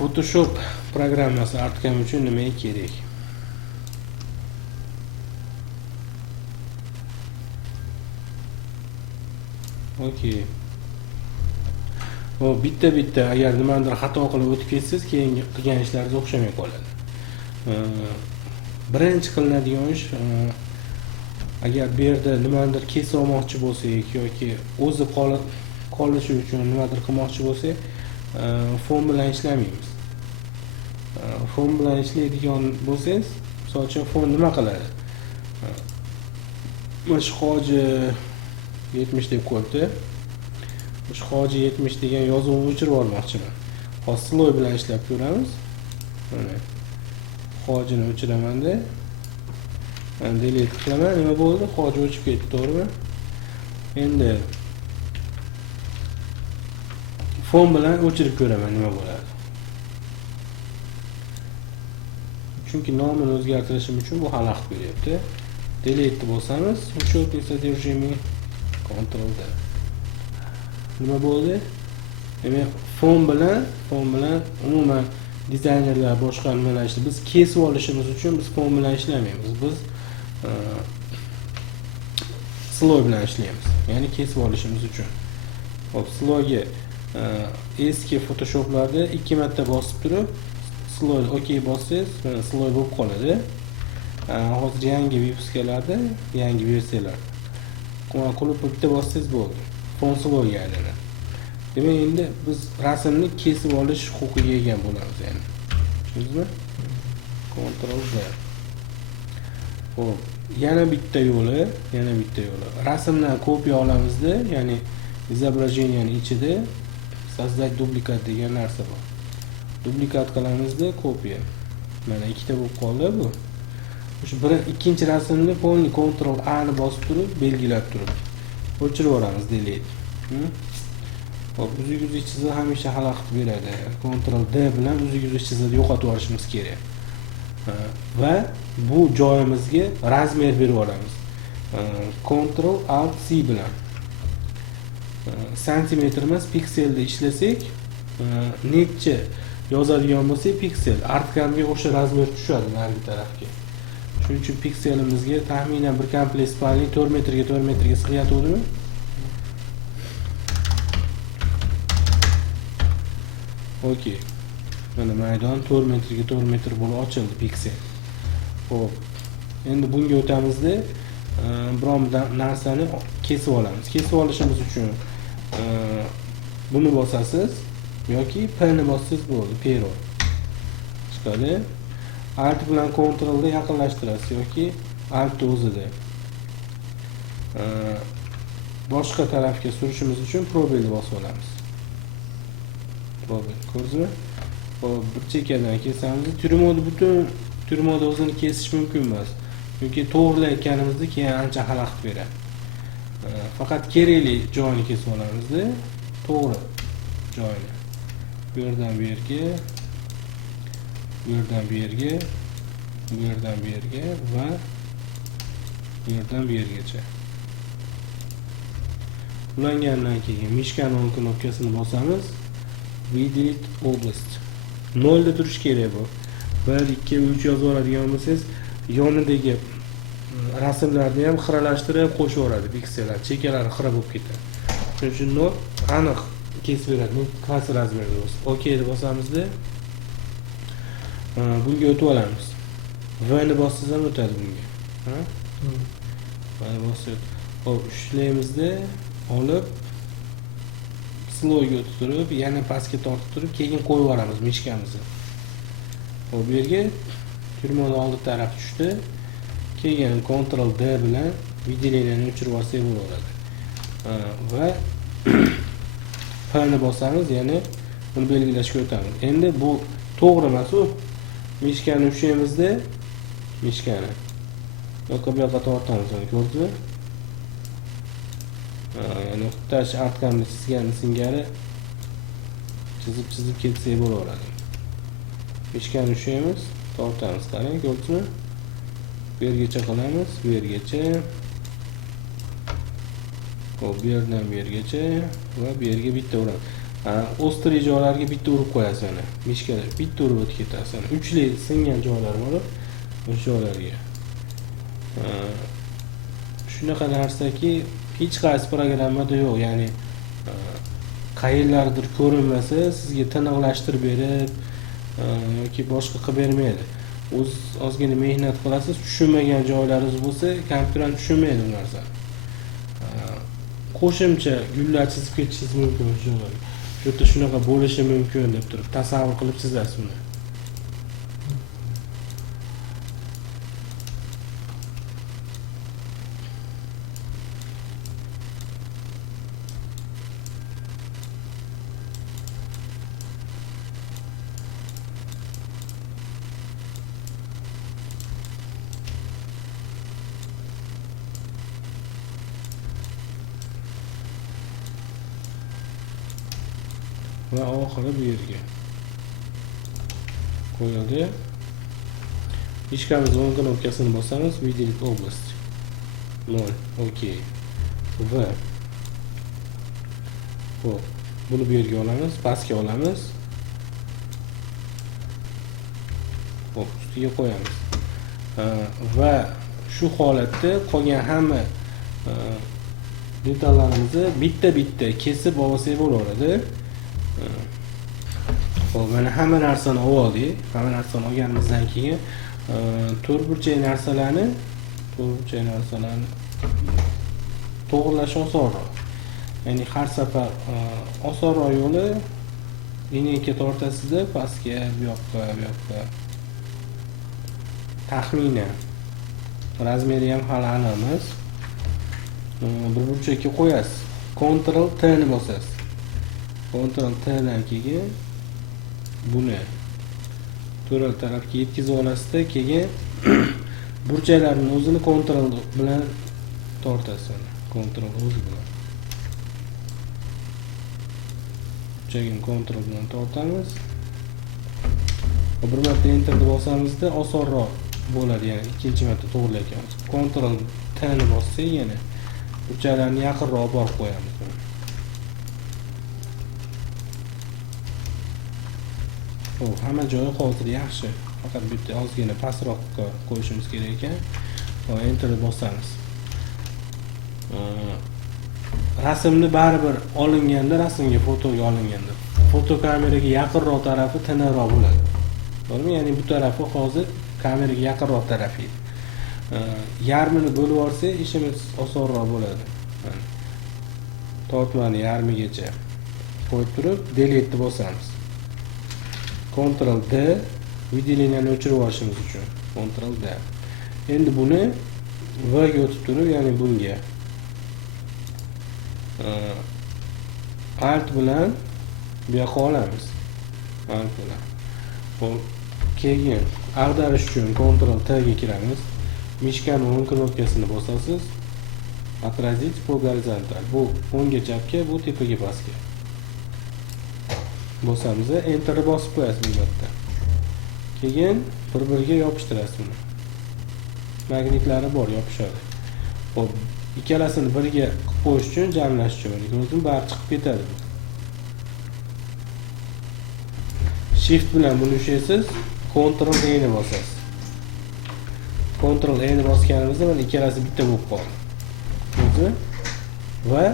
Photoshop programmasi artgani uchun nima kerak? Okey. O bitta agar nimadir xato qilib o'tib ketsangiz, keyingi qilgan ishlaringiz o'xshamay qoladi. Birinchi qilinadigan ish, agar bu yerda nimadir kesib olmoqchi bo'lsak yoki o'zi qolishi uchun nimadir qilmoqchi bo'lsak, fon bilan ishlamaymiz. Fon bilan ishlaydigan bo'lsangiz, misol uchun fon nima qiladi? Mana shu hoji 70 deb qo'yibdi. Shu hoji 70 degan yozuvni o'chirib olmoqchiman. Hozir sloy bilan ishlab ko'ramiz. Mana hojini o'chiraman-da. Delete qilaman. Nima bo'ldi? Hoji o'chib ketdi, to'g'rimi? Endi fon bilan o'chirib ko'raman, nima bo'ladi. Chunki nomini o'zgartirishim uchun bu xalaqit beryapti. Delete bosamiz, учетный содержимое, Ctrl D. Nima bo'ldi? Demak, fon bilan umuman dizaynerlar boshqa nimalar ishlaydi. Biz kesib olishimiz uchun biz fon bilan ishlamaymiz. Biz sloy bilan ishlaymiz. Ya'ni kesib olishimiz uchun. Hop, sloyga eski Photoshoplarda 2 marta bosib turib, sloy OK bossangiz, mana sloy bo'lib qoladi. Hozir yangi vipuskalarda, yangi versiyalar. Qulib bitta bossangiz bo'ldi. Fon sloyga aylanadi. Demak, endi biz rasmni kesib olish huquqiga ega bo'lamiz, ya'ni. Tushundingizmi? Ctrl V. Xo'p, yana bitta yo'li. Rasmdan kopiya olamizda, ya'ni izobrazeniyaning ichida sozdать duplikat degan narsa bor. Duplikat qilamizda kopiya. Mana ikkita bo'lib qoldi bu. O'sha ikkinchi rasmni polni Ctrl A ni bosib turib, belgilab turib o'chirib yuboramiz, delete. Hop, uzuk chiziq hamisha xalaqit beradi. Ctrl D bilan uzuk chiziqni yo'qotib yuborishimiz kerak. Va bu joyimizga razmer berib olamiz. Ctrl Alt C bilan. Santimetr emas, pikselda ishlasak, necha yozadigan bo'lsak, piksel artgamga o'sha razmer tushadi narigi tarafga. Shuning uchun pikselimizga taxminan bir kompleks spalni 4 metrga 4 metrga sig'ayotdimi? Okey. Mana maydon 4 metrga 4 metr bo'lib ochildi piksel. Xo'p. Endi bunga o'tamizda biron narsani kesib olamiz. Kesib olishimiz uchun buni bosasiz yoki P ni bossangiz bo'ldi, pero. Chiqadi. Alt bilan Ctrl da yaqinlashtirasiz yoki Alt o'zida. Boshqa tarafga surishimiz uchun probelni bosib olamiz. Probel, ko'rdingizmi? Hop, bir chekkadan kesamiz. Turmada o'zini kesish mumkin emas. Yoki to'g'rilayotganimizda keyin ancha xalaqit beradi. Faqat kerakli joyini kesib olamizda, to'g'ri joyini. Bu yerdan bu yerga, bu yerdan bu yerga, bu yerdan bu yerga va bu yerdan bu yergacha. Ulangandan keyin mishkani o'ng knopkasini bosamiz. Выделить область. 0 da turish kerak bu. 1, 2, 3 yozib oladigan bo'lsangiz, yonidagi rasmlarni ham xiralashtirib qo'shib yuboradi piksellar, chekkalari xira bo'lib ketadi. Shuning uchun aniq kesib beradi. Qaysi razmerda bo'lsa. OK deb bosamizda bunga o'tib olamiz. V ni bossangiz ham o'tadi bunga. Ha? Mana bosib, hop, ushlaymizda olib sloyga o'tirib, yana pastga tortib turib, keyin qo'yib yuboramiz mishkamizni. Hop, bu yerga turmani oldi taraf tushdi. Keyin Ctrl D bilan videoleniyani o'chirib olsak bo'laveradi. Va P ni bosamiz, ya'ni buni belgilashga o'tamiz. Endi bu to'g'ri emas u. Mishkani ushlaymizda, mishkani yo'q bu yoqqa tortamiz, ko'rdingizmi? Ya'ni tash artganni singari chizib ketsa bo'laveradi. Mishkani ushlaymiz, tortamiz, qarang, ko'rdingizmi? Bu yergacha qilamiz, bu yergacha. Hop, bu yerdan bu yergacha va bu yerga bitta uramiz. O'stri joylarga bitta urib qo'yasiz ana. Mishkaga bitta urib o'tib ketasiz. Ana uchli singan joylar bor, o'sha joylarga. Shunaqa narsaki, hech qaysi programmada yo'q, ya'ni qayerlardir ko'rinmasa, sizga tiniqlashtirib berib yoki boshqa qilib bermaydi. O'z ozgina mehnat qilasiz, tushunmagan joylaringiz bo'lsa, kompyuter ham tushunmaydi bu narsani. Qo'shimcha gullar chizib ketishingiz mumkin o'sha joylarga. Shu yerda shunaqa bo'lishi mumkin deb turib tasavvur qilib chizasiz buni. Va oxiri bu yerga qo'yildi. Ishkamiz o'ng knopkasini bosamiz, выделить область 0, okey. Va xo'p, buni bu yerga olamiz, pastga olamiz. Xo'p, ustiga qo'yamiz. Va shu holatda qolgan hamma detallarimizni bitta-bitta kesib olsak bo'laveradi. Xo'p, mana hamma narsani oldik. Hamma narsani olganimizdan keyin to'rtburchak narsalarni to'g'irlash osonroq. Ya'ni har safar osonroq yo'li lineyka tortasizda pastga, bu yoqqa. Taxminan razmeri ham hali aniq emas. Bir burchakka qo'yasiz. Ctrl T ni bosasiz. Ctrl T dan keyin buni to'rtta tarafga yetkazib olasizda, keyin burchaklarning o'zini Ctrl bilan tortasiz. Ctrl o'zi bilan. Burchagini Ctrl bilan tortamiz. Bir marta Enterni bosamizda osonroq bo'ladi, ya'ni ikkinchi marta to'g'rilayotganmiz. Ctrl T ni bossak yana burchaklarni yaqinroq borib qo'yamiz. Hamma joyi hozir yaxshi. Faqat bitta ozgina pastroqqa qo'yishimiz kerak ekan. Enter bosamiz. Rasmni baribir olinganda, rasmga fotoga olinganda, foto kameraga yaqinroq tarafi tiniqroq bo'ladi. To'g'rimi? Ya'ni bu tarafi hozir kameraga yaqinroq tarafi. Yarmini bo'lib olsak, ishimiz osonroq bo'ladi. Tortmani yarmigacha qo'yib turib, delete bosamiz. Ctrl D videoleniyani o'chirib olishimiz uchun. Ctrl D. Endi buni V ga o'tib turib, ya'ni bunga Alt bilan bu yoqqa olamiz. Alt bilan. Xo'p, keyin ag'darish uchun Ctrl T ga kiramiz. Mishkani o'ng knopkasini bosasiz. Отразить по горизонталь. Bu o'ngga chapga, bu tepaga pastga. Bosamiz, Enter bosib qo'yasiz bu yerda. Keyin bir-biriga yopishtirasiz buni. Magnitlari bor, yopishadi. Xo'p, ikkalasini birga qilib qo'yish uchun, jamlash uchun, ko'rdingmi, bari chiqib ketadi. Shift bilan buni ushlaysiz, Ctrl E ni bosasiz. Ctrl E ni bosganimizda mana ikkalasi bitta bo'lib qoldi. Ko'rdingmi? Va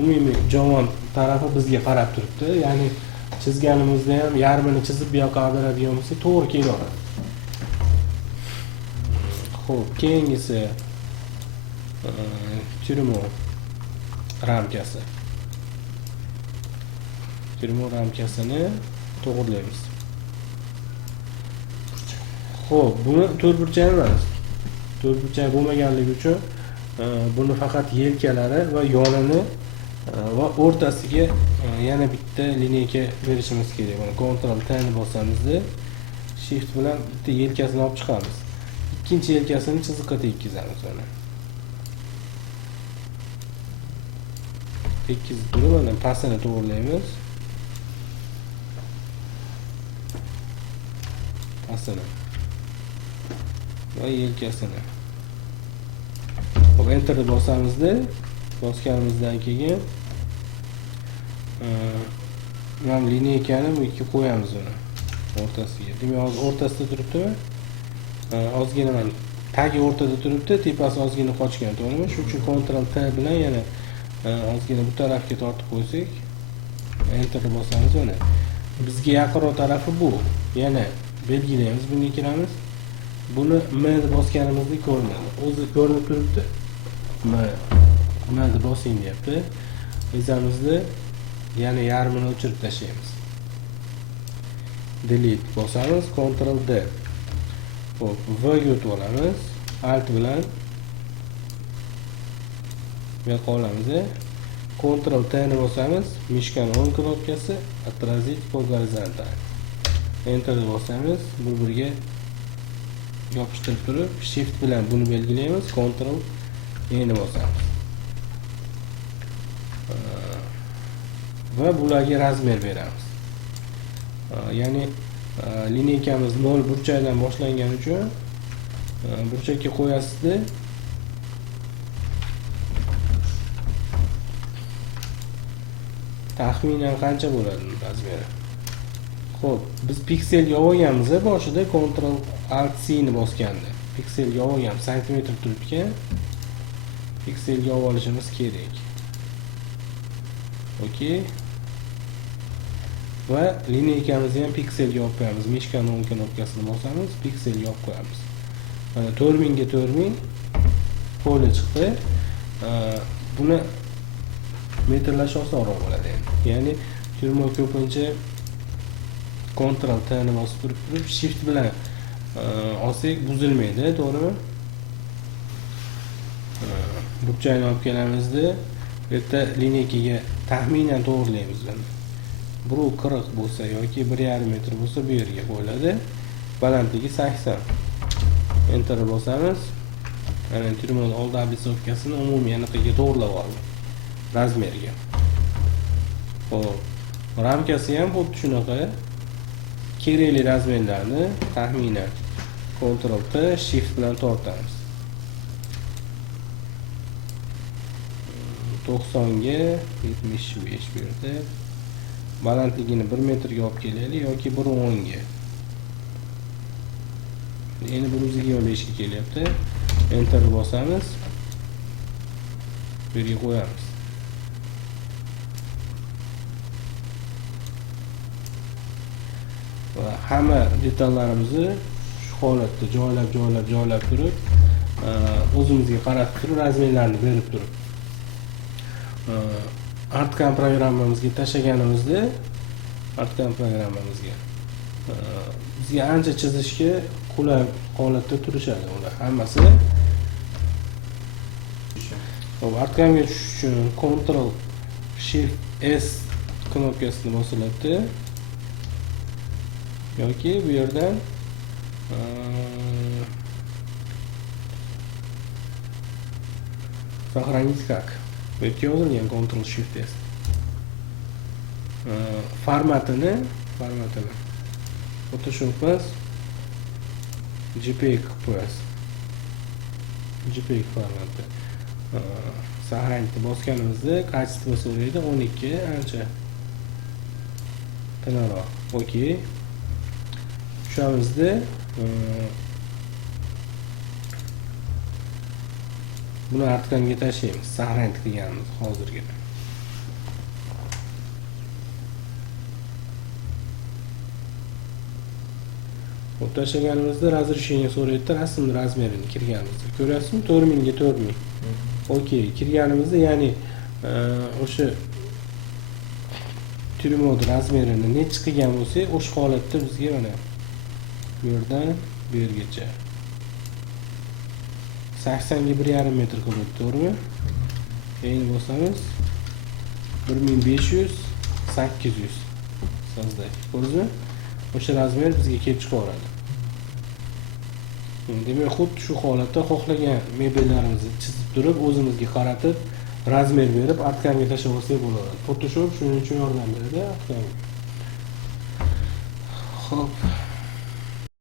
umumiy javon tarafi bizga qarab turibdi. Ya'ni chizganimizda ham yarmini chizib bu yoqqa ag'daradigan bo'lsa, to'g'ri kelaveradi. Xo'p, keyingisi tyurmo ramkasi. Tyurmo ramkasini to'g'irlaymiz. Xo'p, buni to'rtburchak emas. To'rtburchak bo'lmaganligi uchun buni faqat yelkalari va yonini va o'rtasiga yana bitta lineyka berishimiz kerak. Mana Ctrl T ni bosamizda Shift bilan bitta yelkasini olib chiqamiz. Ikkinchi yelkasini chiziqqa tekkizamiz mana. Tekkizib turib, mana pastini to'g'irlaymiz. Pastini va yelkasini. Hop, Enter bosamizda, bosganimizdan keyin Mana lineykani bu yerga qo'yamiz uni o'rtasiga. Demak, hozir o'rtasida turibdi. Ozgina mana tagi o'rtada turibdi, tepasi ozgina qochgan, to'g'rimi? Shuning uchun Ctrl T bilan yana ozgina bu tarafga tortib qo'ysak, Enter bosamiz uni. Bizga yaqinroq tarafi bu. Yana belgilaymiz, bunga kiramiz. Buni M deb bosganimizda ko'rinadi. O'zi ko'rinib turibdi. M deb bosing deyapti. Vizamizni yana yarmini o'chirib tashlaymiz. Delete bosamiz, Ctrl D. Hop, V ga o'tib olamiz. Alt bilan bu yoqqa olamiz. Ctrl T ni bosamiz, mishkani o'ng knopkasi, отразить по горизонтали. Enter bosamiz, bir-biriga yopishtirib turib, Shift bilan buni belgilaymiz, Ctrl E ni bosamiz. Va bularga razmer beramiz. Ya'ni lineykamiz 0 burchakdan boshlangani uchun burchakka qo'yasizda taxminan qancha bo'ladi razmeri? Xo'p, biz pikselga olganmiz boshida Ctrl Alt C ni bosganda. Pikselga olganmiz, santimetr turibgan. Pikselga olishimiz kerak. Okey. Va lineykamizni ham pikselga olib qo'yamiz. Mishkani o'ng knopkasini bosamiz, pikselga olib qo'yamiz. Mana 4000 ga 4000 polga chiqdi. Buni metrlash osonroq bo'ladi endi. Ya'ni turma ko'pincha Ctrl T ni bosib turib, Shift bilan olsak buzilmaydi, to'g'rimi? Burchakni olib kelamizda, bu yerda lineykaga taxminan to'g'rilaymiz buni. 1.40 bo'lsa yoki 1.5 metr bo'lsa bu yerga qo'yiladi. Balandligi 80. Enter bosamiz. Mana turmaning old oblisovkasini umumiy aniqiga to'g'rilab oldi. Razmerga. Xo'p, ramkasi ham xuddi shunaqa. Kerakli razmerlarni taxminan Ctrl T, Shift bilan tortamiz. 90 ga 75 bu yerda. Balandligini 1 metrga olib kelaylik yoki 1.10 ga. Endi buni o'ziga yo'lashga kelyapti. Enter bosamiz. Bu yerga qo'yamiz. Va hamma detallarimizni shu holatda joylab turib, o'zimizga qaratib turib, razmerlarni berib turib, Artcam programmamizga tashlaganimizda, Artcam programmamizga bizga ancha chizishga qulay holatda turishadi ular hammasi. Hop, Artcamga tushish uchun Ctrl Shift S knopkasini bosiladi. Yoki bu yerdan сохранить как. Bu yerga yozilgan Ctrl Shift S. Formatini Photoshop emas, JPEG qilib qo'yasiz. JPEG formati. Сохранить bosganimizda качество so'raydi 12, ancha tiniqroq. Okey. Shuamizda buni Artcamga tashlaymiz. Sahranit qilganimiz hozirgi. Bu tashlaganimizda razрешение so'raydi, rasmni razmerini kirganimizda. Ko'ryapsizmi? 4000 ga 4000. Okey, kirganimizda, ya'ni o'sha turmod razmerini necha qilgan bo'lsa, o'sha holatda bizga mana bu yerdan bu yergacha 80 ga 1.5 metr qilib, to'g'rimi? Keyin bosamiz 1500 800 so'zday. Ko'rdingizmi? O'sha razmer bizga kelib chiqaradi. Demak, xuddi shu holatda xohlagan mebellarimizni chizib turib, o'zimizga qaratib, razmer berib, Artcamga tashlab olsak bo'ladi. Photoshop shuning uchun yordam beradi Artcamga. Xo'p.